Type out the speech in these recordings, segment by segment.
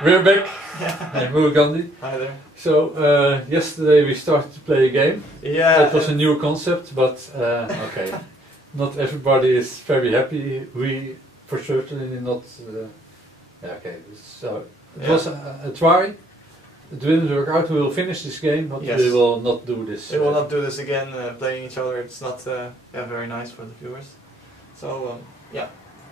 We're back. Yeah. Hey, Murugandi. Hi there. So yesterday we started to play a game. Yeah. It was a new concept, but okay, not everybody is very happy. We for certainly not. Yeah, okay, so it was a try. It didn't work out. We will finish this game, but Yes. we will not do this. We will not do this again. Playing each other, it's not very nice for the viewers. So yeah,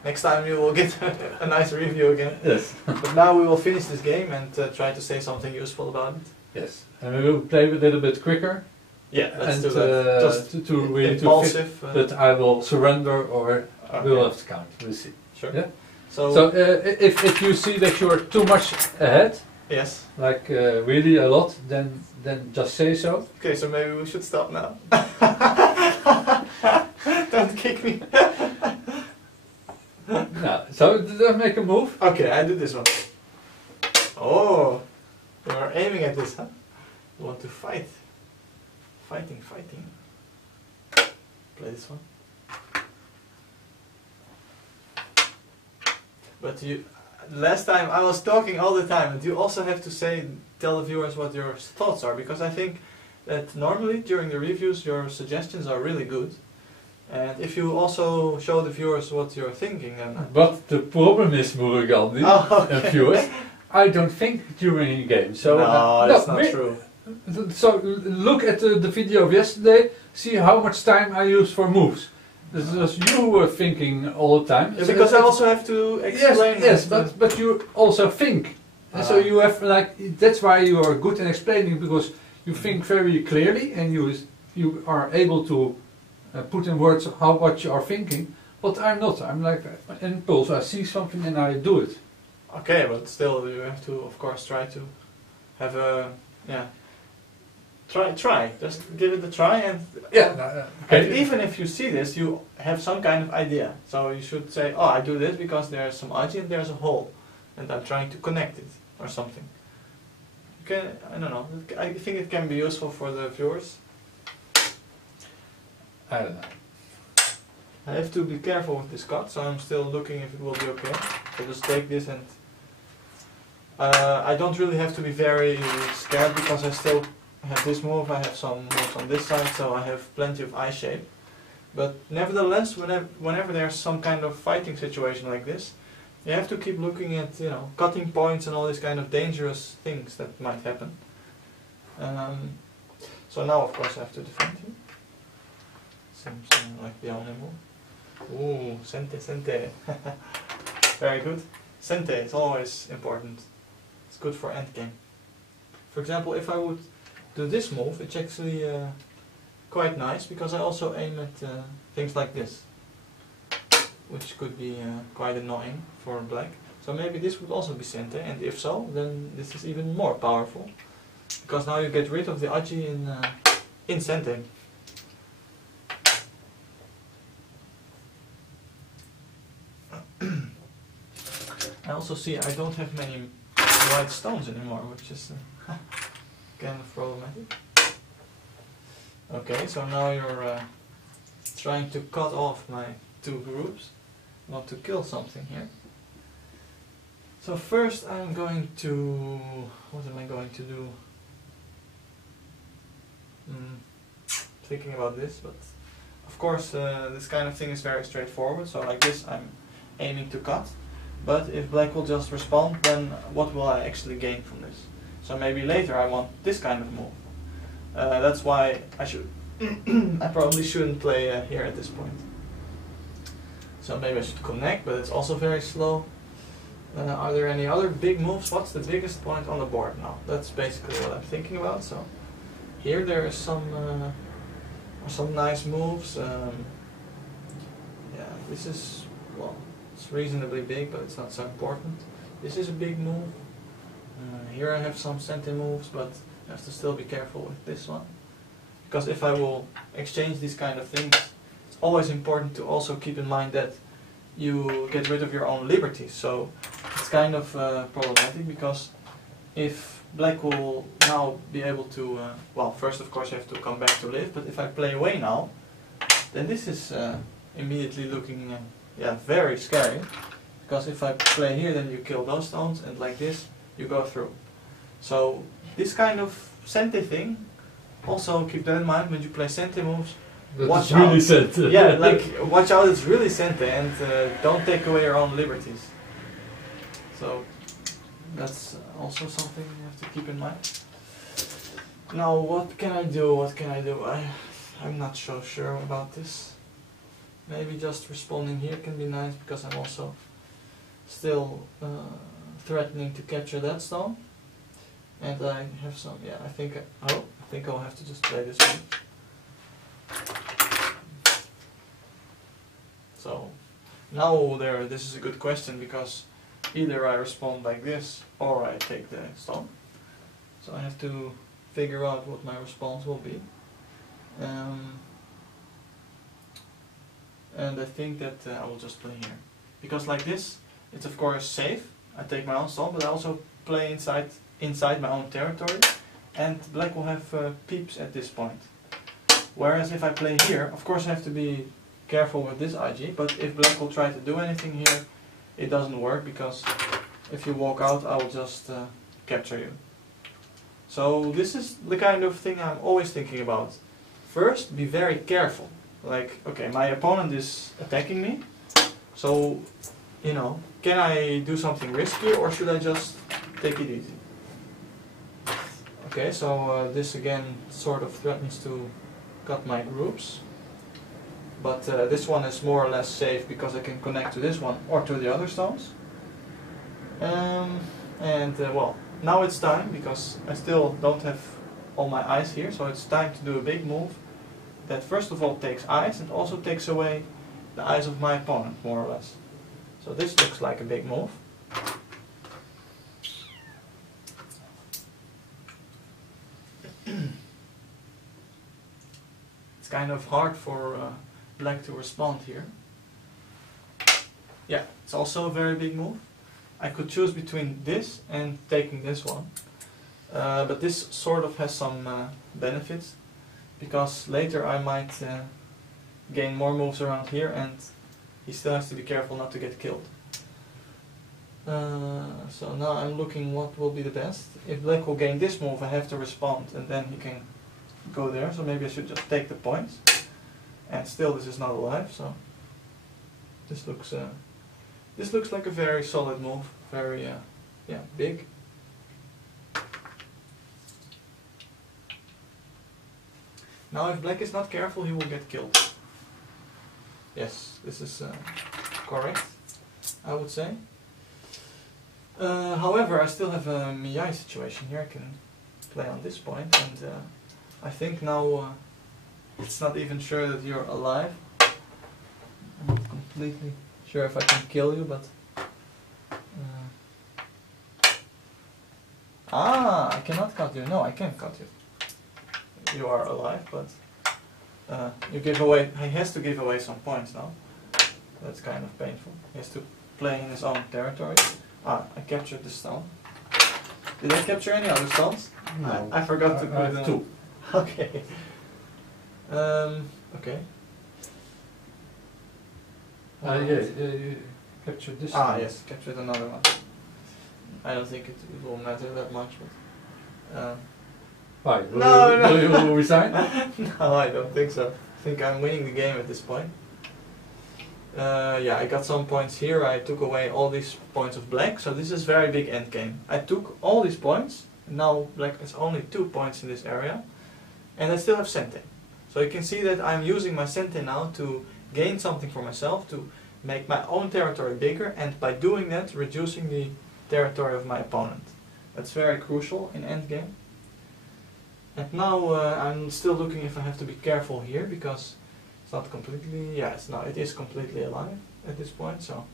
next time you will get a nice review again. Yes. But now we will finish this game and try to say something useful about it. Yes, and we will play a little bit quicker. Yeah, let's and do that. Just impulsive. But I will surrender, or Okay. we will have to count. We'll see. Sure. Yeah. So If you see that you are too much ahead, yes. like really a lot, then just say so. Okay, so maybe we should stop now. Don't kick me. No. So make a move. Okay, I do this one. Oh, you are aiming at this, huh? You want to fight. Fighting. Play this one. But last time I was talking all the time, and you also have to tell the viewers what your thoughts are, because I think that normally during the reviews your suggestions are really good. And if you also show the viewers what you're thinking, then... But the problem is, Murugandi, and viewers, I don't think during a game. So no, that's not true. So look at the video of yesterday, see how much time I used for moves. This is you were thinking all the time. Yeah, because I also have to explain. Yes, but you also think. And so you have that's why you are good in explaining, because you think very clearly and you are able to put in words what you are thinking. But I'm not. I'm like an impulse. I see something and I do it. Okay, but still you have to, of course, try to have a Try. Just give it a try, and okay. And even if you see this, you have some kind of idea. So you should say, "Oh, I do this because there's some aji and there's a hole, and I'm trying to connect it or something." Okay, I don't know. I think it can be useful for the viewers. I don't know. I have to be careful with this cut, so I'm still looking if it will be okay. So just take this and I don't really have to be very scared, because I still have this move, I have some moves on this side, so I have plenty of eye shape. But nevertheless, whenever there's some kind of fighting situation like this, you have to keep looking at, cutting points and all these kind of dangerous things that might happen. So now, of course, I have to defend him. Seems like the only move. Ooh, sente. Very good. Sente is always important. It's good for endgame. For example, if I would do this move, it's actually quite nice, because I also aim at things like this, which could be quite annoying for black. So maybe this would also be sente, and if so, then this is even more powerful, because now you get rid of the aji in sente. I also see I don't have many white stones anymore, which is kind of problematic. Okay, so now you're trying to cut off my two groups, not to kill something here. So first I'm going to... what am I going to do? Thinking about this, but of course this kind of thing is very straightforward. So like this I'm aiming to cut, but if black will just respond, then what will I actually gain from this? So maybe later I want this kind of move. That's why I should... I probably shouldn't play here at this point. So maybe I should connect, but it's also very slow. Are there any other big moves? What's the biggest point on the board now? That's basically what I'm thinking about. So here there is some nice moves. Yeah, this is, well, it's reasonably big, but it's not so important. This is a big move. Here I have some sente moves, but I have to still be careful with this one. Because if I will exchange these kind of things, it's always important to also keep in mind that you get rid of your own liberty. So it's kind of problematic, because if black will now be able to, well, first of course you have to come back to live, but if I play away now, then this is immediately looking very scary. Because if I play here, then you kill those stones, and like this, you go through. So this kind of Sente thing, also keep that in mind when you play Sente moves. That's really Sente. Yeah, like watch out, it's really Sente, and don't take away your own liberties. So that's also something you have to keep in mind. Now what can I do, I'm not so sure about this. Maybe just responding here can be nice, because I'm also still threatening to capture that stone. And I have some, yeah, I think I'll have to just play this one. So now this is a good question, because either I respond like this or I take the stone. So I have to figure out what my response will be. And I think that I will just play here. Because like this, it's of course safe. I take my own stone, but I also play inside my own territory. And black will have peeps at this point. Whereas if I play here, of course I have to be careful with this IG, but if black will try to do anything here, it doesn't work, because if you walk out, I will just capture you. So this is the kind of thing I'm always thinking about. First, be very careful. Like, okay, my opponent is attacking me, so, you know, can I do something risky, or should I just take it easy? Okay, so this again sort of threatens to cut my groups. But this one is more or less safe, because I can connect to this one or to the other stones. Well, now it's time, because I still don't have all my eyes here, so it's time to do a big move that first of all takes eyes and also takes away the eyes of my opponent, more or less. So this looks like a big move. It's kind of hard for black to respond here. Yeah, it's also a very big move. I could choose between this and taking this one. But this sort of has some benefits, because later I might gain more moves around here, and he still has to be careful not to get killed. So now I'm looking what will be the best. If black will gain this move, I have to respond, and then he can go there. So maybe I should just take the points. And still this is not alive, so this looks like a very solid move, very yeah, big. Now if black is not careful, he will get killed. Yes, this is correct, I would say. However, I still have a Miyai situation here. I can play on this point, and I think now it's not even sure that you're alive. I'm not completely sure if I can kill you, but I cannot cut you. No, I can't cut you. You are alive, but you give away. He has to give away some points now. That's kind of painful. He has to play in his own territory. I captured the stone. Did I capture any other stones? No. I forgot to put two. Okay. Okay. Yeah, you captured this. Yes, captured another one. I don't think it will matter that much, but. Why? No. Will you resign? No, I don't think so. I think I'm winning the game at this point. Yeah, I got some points here. I took away all these points of black, so this is very big end game. I took all these points, and now black has only 2 points in this area, and I still have Sente. So you can see that I'm using my Sente now to gain something for myself, to make my own territory bigger, and by doing that, reducing the territory of my opponent. That's very crucial in endgame. And now I'm still looking if I have to be careful here, because it's not completely, it is completely alive at this point, so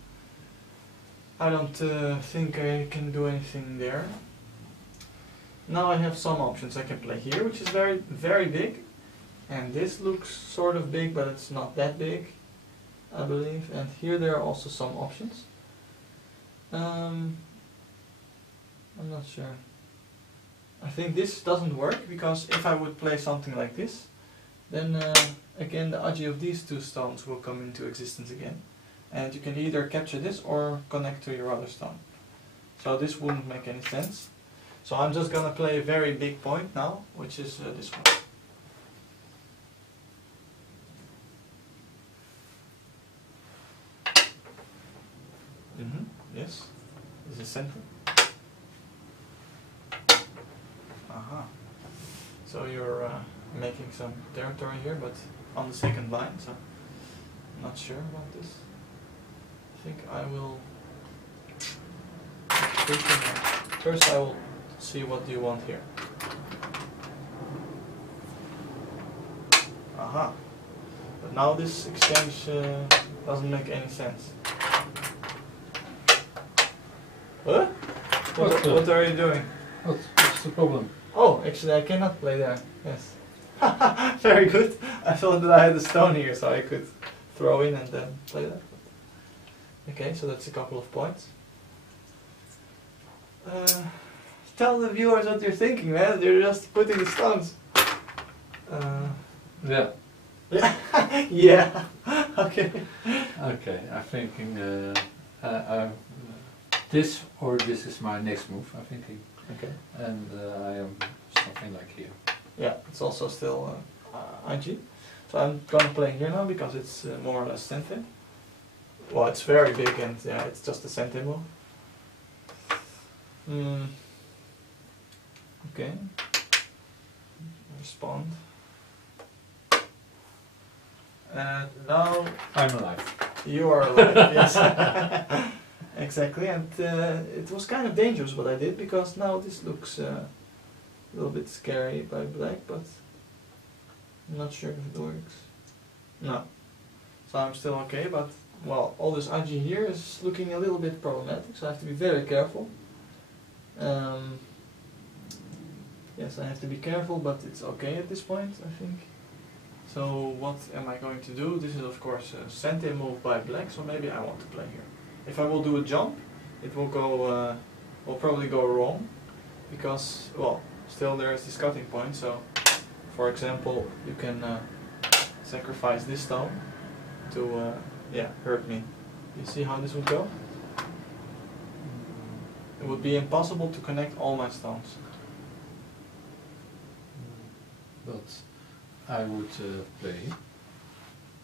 I don't think I can do anything there. Now I have some options. I can play here, which is very, very big, and this looks sort of big, but it's not that big, I believe, and here there are also some options. I'm not sure. I think this doesn't work, because if I would play something like this, then again the agi of these 2 stones will come into existence again. And you can either capture this or connect to your other stone. So this wouldn't make any sense. So I'm just gonna play a very big point now, which is this one. Yes, this is center. Aha. So you're making some territory here, but on the second line, so I'm not sure about this. I think I will... First I will see what you want here. Aha. But now this exchange doesn't make any sense. What? What are you doing? What's the problem? Oh, actually I cannot play there. Yes. Very good. I thought that I had a stone here so I could throw in and then play that. Okay, so that's a couple of points. Tell the viewers what you're thinking, man. You're just putting the stones. Yeah. Yeah. Yeah. Okay. Okay, I'm thinking this or this is my next move, I'm thinking. Okay. And I am something like here. Yeah, it's also still IG. So I'm gonna play here now because it's more or less center. Well, it's very big and yeah, it's just a center move. Okay. Respond. And now I'm alive. you are alive. Yes. Exactly, and it was kind of dangerous what I did because now this looks a little bit scary by black, but I'm not sure if it works. No. So I'm still okay, but well, all this IG here is looking a little bit problematic, so I have to be very careful. Yes, I have to be careful, but it's okay at this point, I think. So what am I going to do? This is of course a center move by black, so maybe I want to play here. If I will do a jump, it will go, will probably go wrong, because, well, still there is this cutting point, so, for example, you can sacrifice this stone to, yeah, hurt me. You see how this would go? It would be impossible to connect all my stones. But I would play.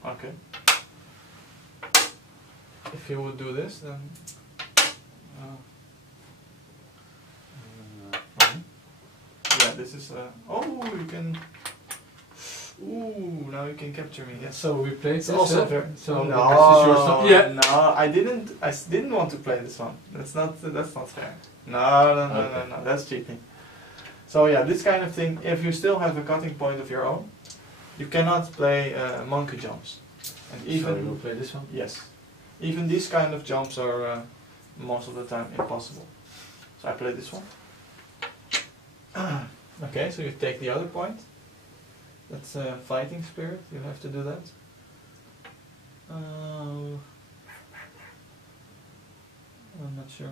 Okay. If you would do this, then... Fine. Yeah, this is... oh, you can... Ooh, now you can capture me. Yes. So we played this. Also so no, this is your stone. Yeah. no, I didn't want to play this one. That's not fair. No, that's cheating. So yeah, this kind of thing. If you still have a cutting point of your own, you cannot play monkey jumps. And even so you will play this one. yes, even these kind of jumps are most of the time impossible. So I play this one. Okay, so you take the other point. That's fighting spirit, you have to do that. I'm not sure.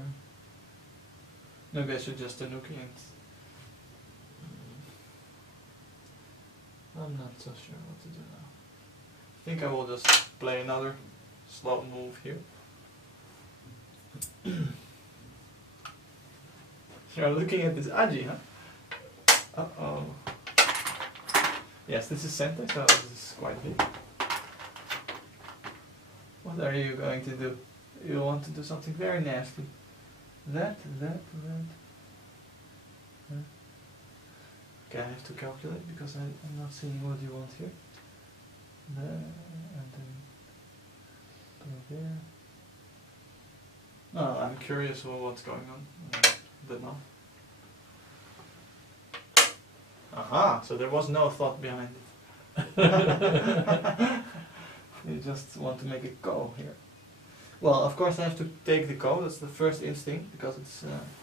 Maybe I should just tanuki and... I'm not so sure what to do now. I think I will just play another slow move here. You're looking at this Aji, huh? Uh-oh. Yes, this is center, so this is quite big. What are you going to do? You want to do something very nasty. That. Huh? Okay, I have to calculate because I'm not seeing what you want here. There, and then go there. No, I'm curious about what's going on. But no. Aha, so there was no thought behind it. You just want to make it go here. Well, of course I have to take the ko, that's the first instinct, because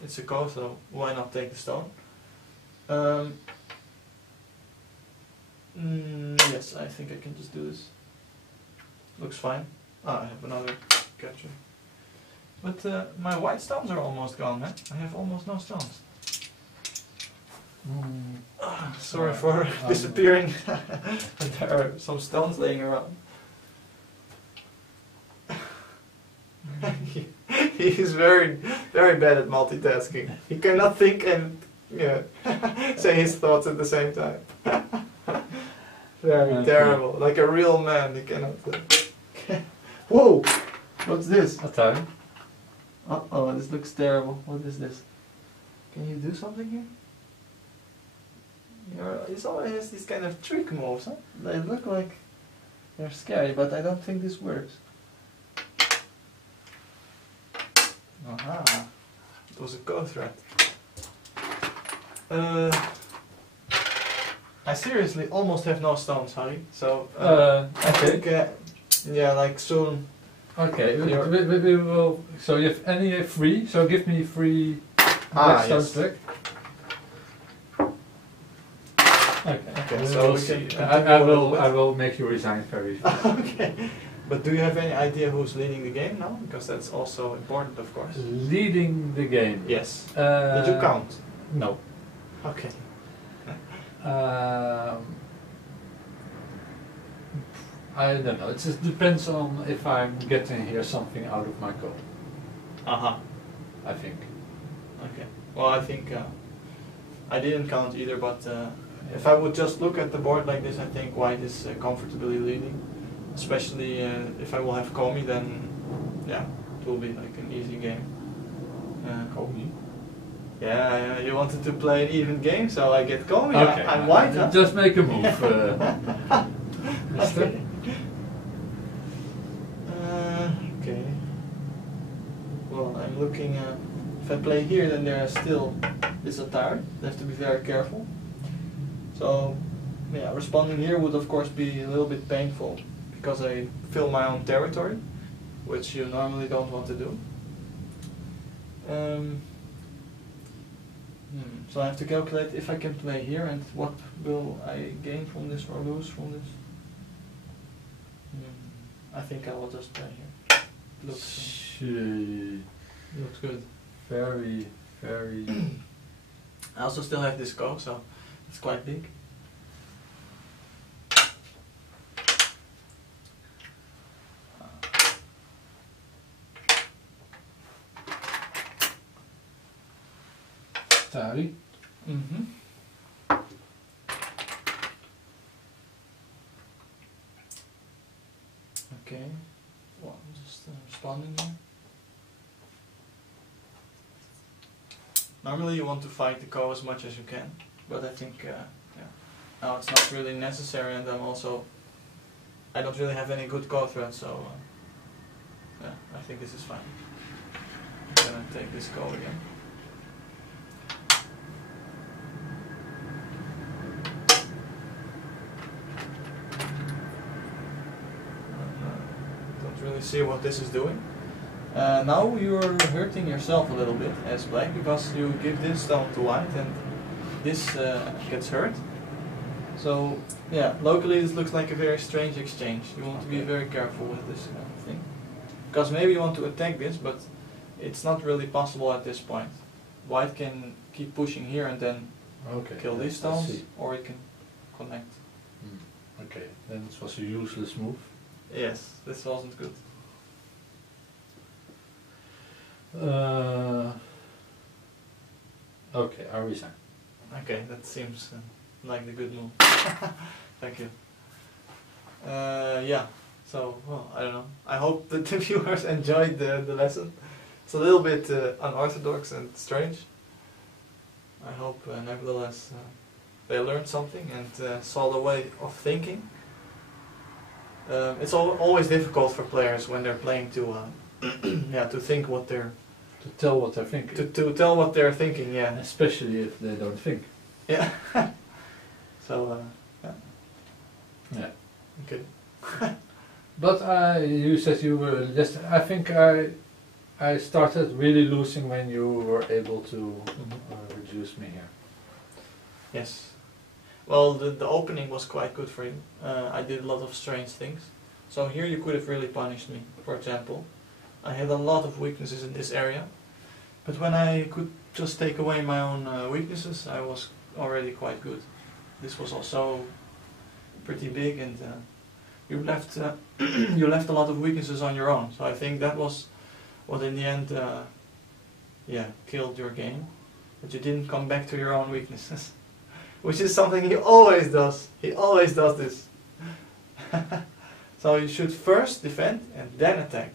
it's a ko, so why not take the stone? Yes, I think I can just do this. Looks fine. Ah, I have another capture. But my white stones are almost gone, man. I have almost no stones. Sorry for disappearing. There are some stones laying around. He's very, very bad at multitasking. He cannot think and say his thoughts at the same time. Very Okay. terrible. Like a real man, he cannot. Whoa! What's this? A time. Oh, this looks terrible. What is this? Can you do something here? It always has these kind of trick moves, huh? They look like they're scary, but I don't think this works. Aha! It was a code thread. I seriously almost have no stones, Harry. So I think, yeah, like soon. Okay, we will. So you have any free? So give me 3 black stones back. Okay, so we'll we see. can I will make you resign very soon. Okay. But do you have any idea who's leading the game now? Because that's also important, of course. Leading the game. Yes. Did you count? No. Okay. I don't know. It just depends on if I'm getting here something out of my code. I think. Okay. Well, I think I didn't count either, but if I would just look at the board like this, I think white is comfortably leading. Especially if I will have Komi, then yeah, it will be like an easy game. Komi? Yeah, you wanted to play an even game, so I get Komi. Okay. I'm white, huh? Just make a move, mister. Okay. Okay. Well, I'm looking. If I play here, then there are still this attire. I have to be very careful. So, yeah, responding here would of course be a little bit painful because I fill my own territory, which you normally don't want to do. So I have to calculate if I can play here and what will I gain from this or lose from this. I think I will just play here. Looks good. Very, very. I also still have this go, so it's quite big. Tari. Mm-hmm. Okay. Well, I'm just responding here. Normally you want to fight the ko as much as you can, but I think yeah, now it's not really necessary, and I don't really have any good ko threats, so yeah, I think this is fine. I'm gonna take this ko again. Don't really see what this is doing. Now you're hurting yourself a little bit as black because you give this stone to white and this gets hurt. So yeah, locally this looks like a very strange exchange. You want to be very careful with this kind of thing. Because maybe you want to attack this, but it's not really possible at this point. White can keep pushing here and then kill these stones, or it can connect. Okay, then it was a useless move. Yes, this wasn't good. Okay, I resign. Okay, that seems like the good move. Thank you. Yeah, so, well, I don't know. I hope that the viewers enjoyed the lesson. It's a little bit unorthodox and strange. I hope, nevertheless, they learned something and saw the way of thinking. It's always difficult for players when they're playing to, yeah, to think what they're... To tell what they're thinking. To tell what they're thinking, yeah. Especially if they don't think. Yeah. So, yeah. Yeah. Okay. But you said you were just... I think I started really losing when you were able to reduce me here. Yes. Well, the opening was quite good for you. I did a lot of strange things. So here you could have really punished me, for example. I had a lot of weaknesses in this area. But when I could just take away my own weaknesses, I was already quite good. This was also pretty big, and you left you left a lot of weaknesses on your own. So I think that was what in the end, yeah, killed your game. That you didn't come back to your own weaknesses, which is something he always does. He always does this. So you should first defend and then attack.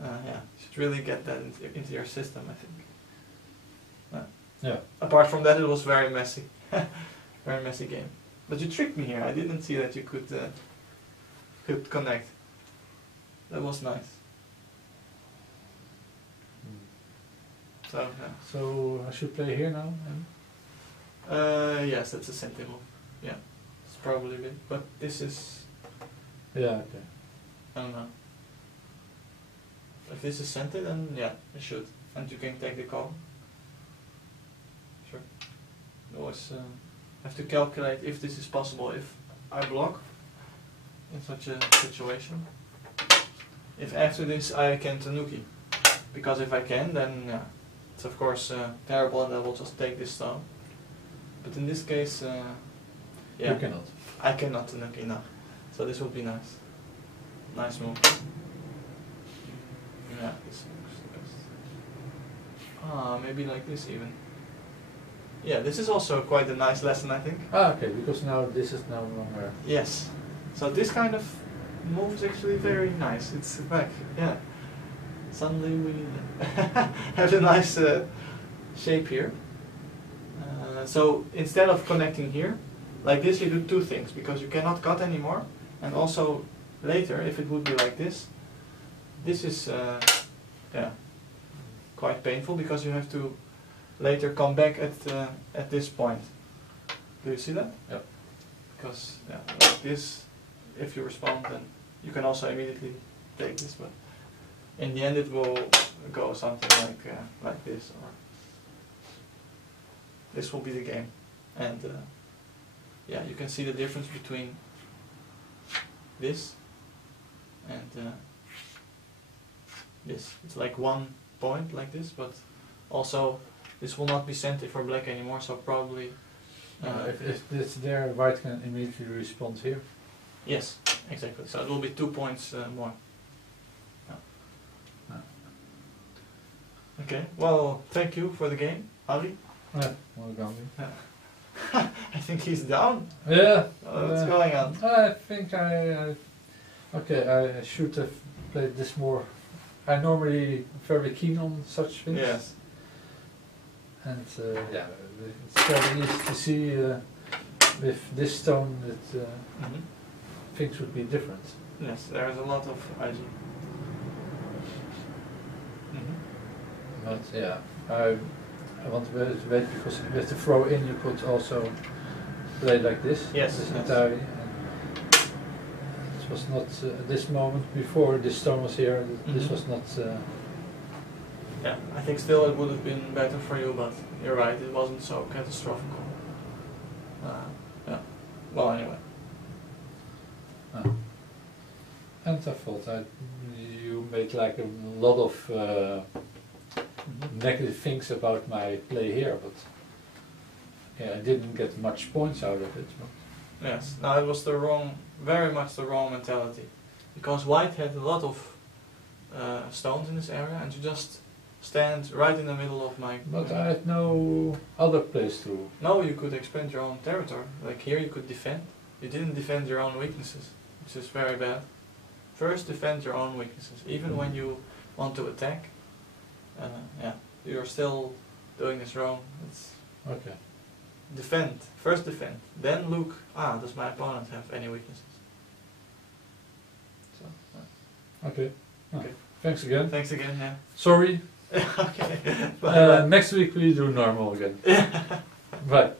Yeah, you should really get that into your system, I think. Yeah. Apart from that, it was very messy. Very messy game. But you tricked me here. I didn't see that you could connect. That was nice. So, yeah. So I should play here now? Yes, that's a sentinel. Yeah, it's probably a bit. But this is, Yeah, okay. I don't know. If this is center, then yeah, it should. And you can take the call. Sure. Always have to calculate if this is possible if I block in such a situation. If after this I can tanuki. Because if I can, then yeah, it's of course terrible and I will just take this stone. But in this case, yeah, You cannot. I cannot tanuki now. So this would be nice. Nice move. Yeah, this looks the best. Ah, maybe like this even. Yeah, this is also quite a nice lesson, I think. Ah, okay, because now this is no longer... Yes. So this kind of move is actually very nice. It's back. Yeah. Suddenly we have a nice shape here. So instead of connecting here, like this, you do two things because you cannot cut anymore, and also later, if it would be like this is yeah, quite painful because you have to later come back at this point. Do you see that? Yep. Because yeah, like this, if you respond, then you can also immediately take this, but in the end it will go something like this, or this will be the game. And yeah, you can see the difference between this and this. It's like 1 point like this, but also this will not be centered for black anymore, so probably if it's there, white can immediately respond here. yes, exactly. So it will be 2 points more. Okay, well, thank you for the game, Harry. Murugandi. I think he's down. Yeah. What's going on? I think I should have played this more. I'm normally very keen on such things. Yes. And yeah, it's very easy to see with this stone that things would be different. Yes, there is a lot of IG. But yeah, I want to wait because with the throw in you could also play like this. Yes. This Yes. entirely. And it was not at this moment before this stone was here. This was not. Yeah, I think still it would have been better for you, but you're right, it wasn't so catastrophic. Yeah. Well, anyway. And I thought you made like a lot of negative things about my play here, but yeah, I didn't get much points out of it. But Yes, no, it was the wrong, very much the wrong mentality. Because white had a lot of stones in this area, and you just stand right in the middle of my... But I had no other place to... No, you could expand your own territory. Like here you could defend. You didn't defend your own weaknesses, which is very bad. First defend your own weaknesses. Even when you want to attack, yeah, you're still doing this wrong. It's Okay. defend. First defend. Then look, does my opponent have any weaknesses? So, Okay. Okay. Thanks again. thanks again, yeah. Sorry. Okay. Bye. Next week we do normal again. Bye.